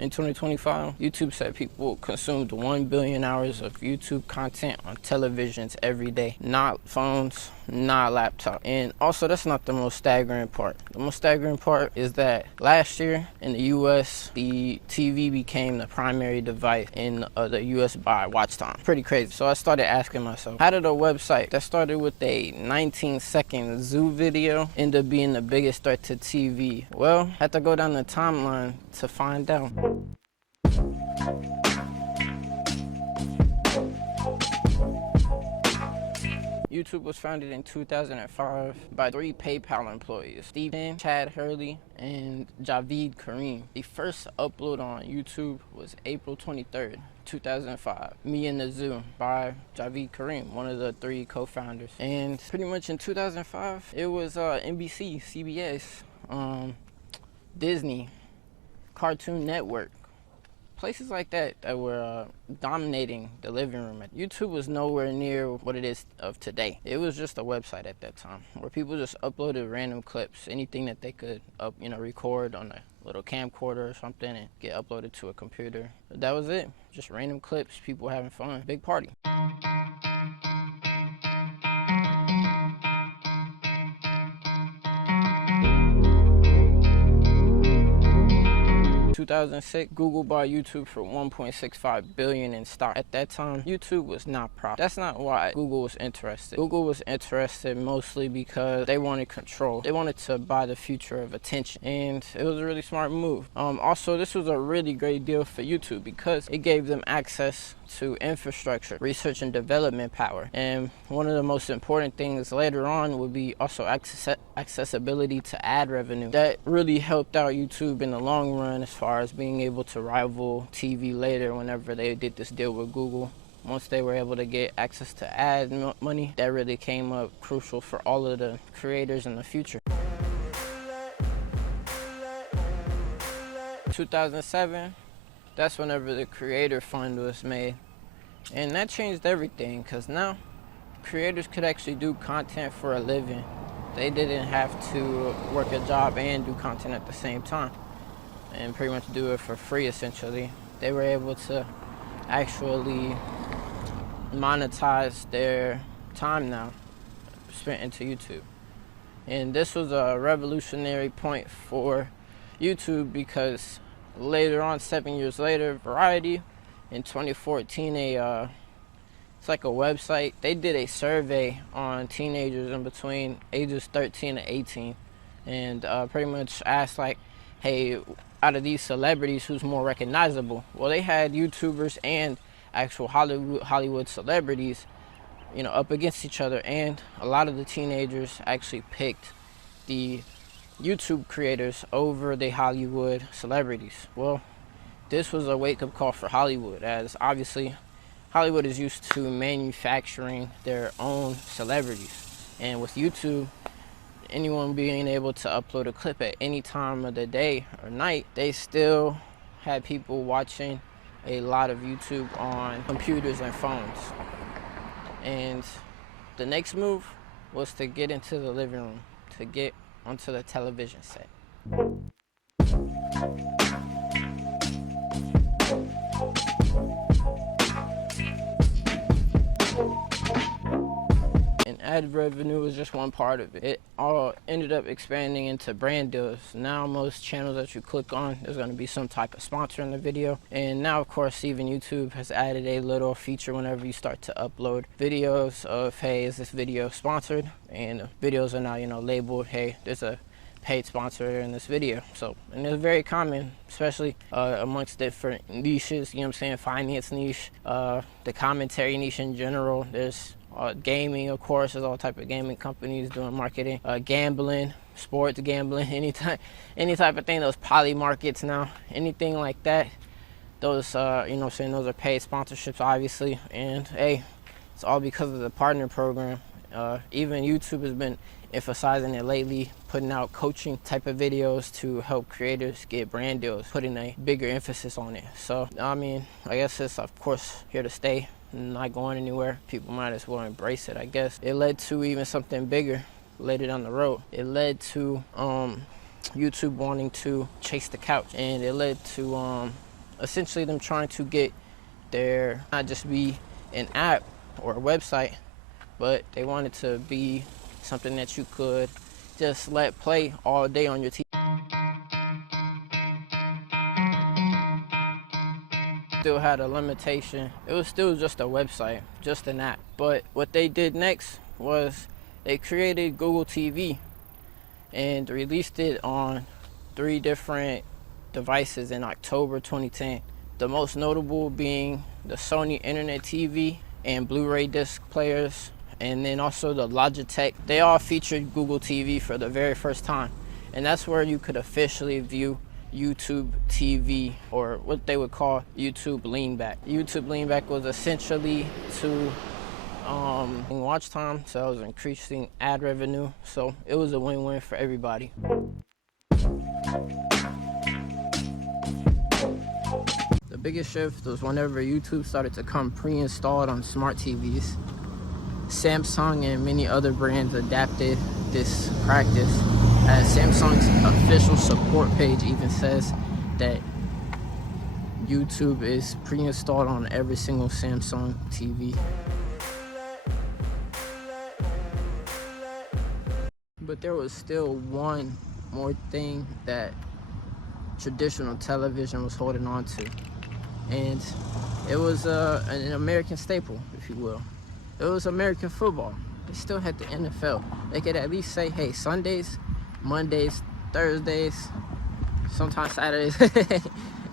in 2025, YouTube said people consumed 1 billion hours of YouTube content on televisions every day, not phones, not laptop. And also, that's not the most staggering part. The most staggering part is that last year in the US, the TV became the primary device in the US by watch time. Pretty crazy. So I started asking myself, how did a website that started with a 19-second zoo video end up being the biggest threat to TV? Well, I had to go down the timeline to find out. YouTube was founded in 2005 by 3 PayPal employees, Stephen, Chad Hurley, and Javid Karim. The first upload on YouTube was April 23rd, 2005, Me in the Zoo by Javid Karim, one of the 3 co-founders. And pretty much in 2005, it was NBC, CBS, Disney, Cartoon Network, places like that were dominating the living room. YouTube was nowhere near what it is of today. It was just a website at that time where people just uploaded random clips, anything that they could record on a little camcorder or something and get uploaded to a computer. But that was it. Just random clips, people having fun. Big party. 2006, Google bought YouTube for $1.65 billion in stock. At that time, YouTube was not profitable. That's not why Google was interested. Google was interested mostly because they wanted control. They wanted to buy the future of attention, and it was a really smart move. Also, this was a really great deal for YouTube because it gave them access to infrastructure, research and development power. And one of the most important things later on would be also accessibility to ad revenue. That really helped out YouTube in the long run as far as being able to rival TV later whenever they did this deal with Google. Once they were able to get access to ad money, that really came up crucial for all of the creators in the future. 2007, that's whenever the Creator Fund was made. And that changed everything because now creators could actually do content for a living. They didn't have to work a job and do content at the same time and pretty much do it for free essentially. They were able to actually monetize their time now spent into YouTube. And this was a revolutionary point for YouTube because later on, 7 years later, Variety in 2014, it's like a website. They did a survey on teenagers in between ages 13 and 18 and pretty much asked like, hey, out of these celebrities, who's more recognizable? Well, they had YouTubers and actual Hollywood celebrities, up against each other, and a lot of the teenagers actually picked the YouTube creators over the Hollywood celebrities. Well, this was a wake-up call for Hollywood, as obviously Hollywood is used to manufacturing their own celebrities. And with YouTube, anyone being able to upload a clip at any time of the day or night, they still had people watching a lot of YouTube on computers and phones. And the next move was to get into the living room, to get onto the television set. And ad revenue was just one part of it. It all ended up expanding into brand deals. Now most channels that you click on, there's going to be some type of sponsor in the video. And now, of course, even YouTube has added a little feature whenever you start to upload videos of, hey, is this video sponsored? And videos are now, labeled, hey, there's a paid sponsor in this video. So, and it's very common, especially amongst different niches, finance niche, the commentary niche in general. There's gaming, of course. There's all type of gaming companies doing marketing, gambling, sports gambling, any type of thing. Those poly markets now, anything like that. Those, those are paid sponsorships, obviously. And hey, it's all because of the partner program. Even YouTube has been emphasizing it lately, putting out coaching type of videos to help creators get brand deals, putting a bigger emphasis on it. So, I guess it's, of course, here to stay, not going anywhere. People might as well embrace it, I guess. It led to even something bigger later down the road. It led to YouTube wanting to chase the couch, and it led to essentially them trying to get their, not just be an app or a website, but they want it to be something that you could just let play all day on your TV. Still had a limitation. It was still just a website, just an app. But what they did next was they created Google TV and released it on 3 different devices in October 2010. The most notable being the Sony Internet TV and Blu-ray disc players, and then also the Logitech. They all featured Google TV for the very first time, and that's where you could officially view YouTube TV, or what they would call YouTube leanback. YouTube leanback was essentially to watch time, so it was increasing ad revenue, so it was a win-win for everybody. The biggest shift was whenever YouTube started to come pre-installed on smart TVs. Samsung and many other brands adapted this practice, as Samsung's official support page even says that YouTube is pre-installed on every single Samsung TV. But there was still one more thing that traditional television was holding on to, and it was an American staple, if you will. It was American football. They still had the NFL. They could at least say, hey, Sundays, Mondays, Thursdays, sometimes Saturdays.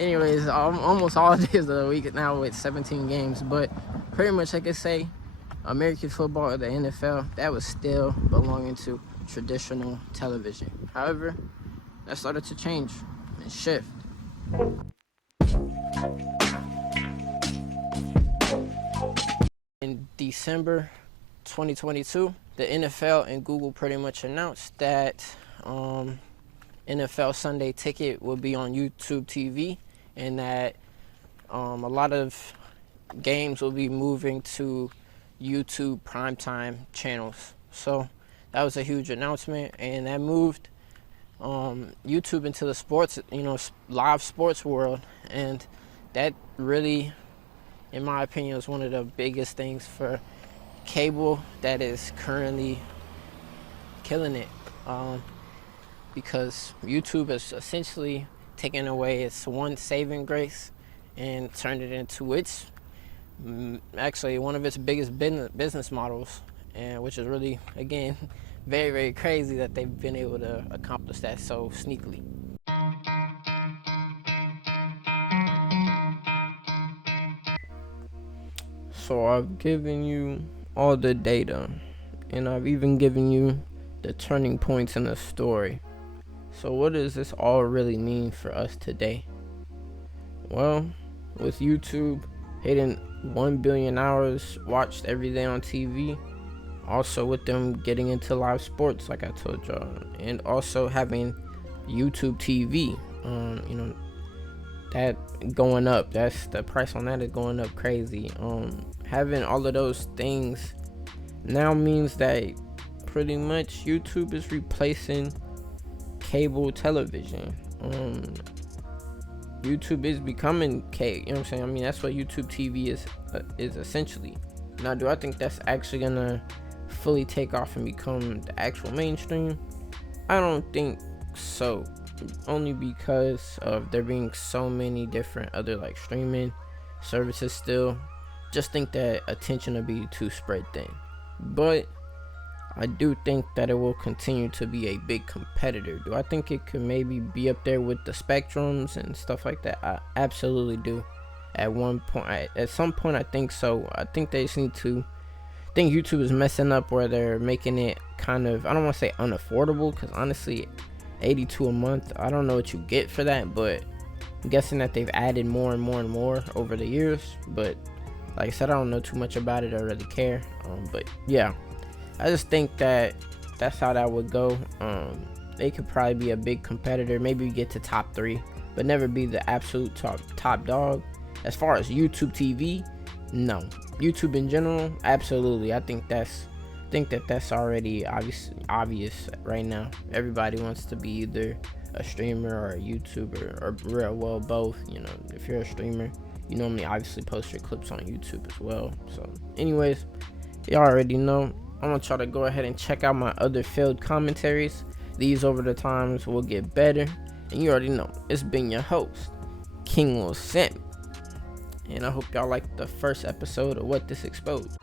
Anyways, almost all days of the week now with 17 games. But pretty much I could say American football or the NFL, that was still belonging to traditional television. However, that started to change and shift. In December 2022, the NFL and Google pretty much announced that NFL Sunday Ticket will be on YouTube TV, and that a lot of games will be moving to YouTube primetime channels. So that was a huge announcement, and that moved YouTube into the sports, live sports world, and that really, in my opinion, is one of the biggest things for cable that is currently killing it, because YouTube has essentially taken away its one saving grace and turned it into its actually one of its biggest business models, and which is really, again, very, very crazy that they've been able to accomplish that so sneakily. So I've given you all the data, and I've even given you the turning points in the story. So what does this all really mean for us today? Well, with YouTube hitting 1 billion hours watched every day on TV, also with them getting into live sports like I told y'all, and also having YouTube TV, that going up, that's the price on that is going up crazy. Having all of those things now means that pretty much YouTube is replacing cable television. YouTube is becoming cable, you know what I'm saying? I mean, that's what YouTube TV is essentially. Now, do I think that's actually gonna fully take off and become the actual mainstream? I don't think so, only because of there being so many different other like streaming services still. Just think that attention will be too spread thin, but I do think that it will continue to be a big competitor. Do I think it could maybe be up there with the Spectrums and stuff like that? I absolutely do. At some point, I think so. I think they just need to. I think YouTube is messing up where they're making it kind of, I don't want to say unaffordable, because honestly, $82 a month, I don't know what you get for that, but I'm guessing that they've added more and more and more over the years. But like I said, I don't know too much about it or really care. But yeah, I just think that that's how that would go. They could probably be a big competitor, maybe get to top 3, but never be the absolute top dog. As far as YouTube TV, no. YouTube in general, absolutely. I think that's already obvious right now. Everybody wants to be either a streamer or a YouTuber, or real well both. You know, if you're a streamer, you normally obviously post your clips on YouTube as well. So anyways, y'all already know. I want y'all to go ahead and check out my other failed commentaries. These over the times will get better. And you already know, it's been your host, King Lil Sammy. And I hope y'all liked the first episode of What This Exposed.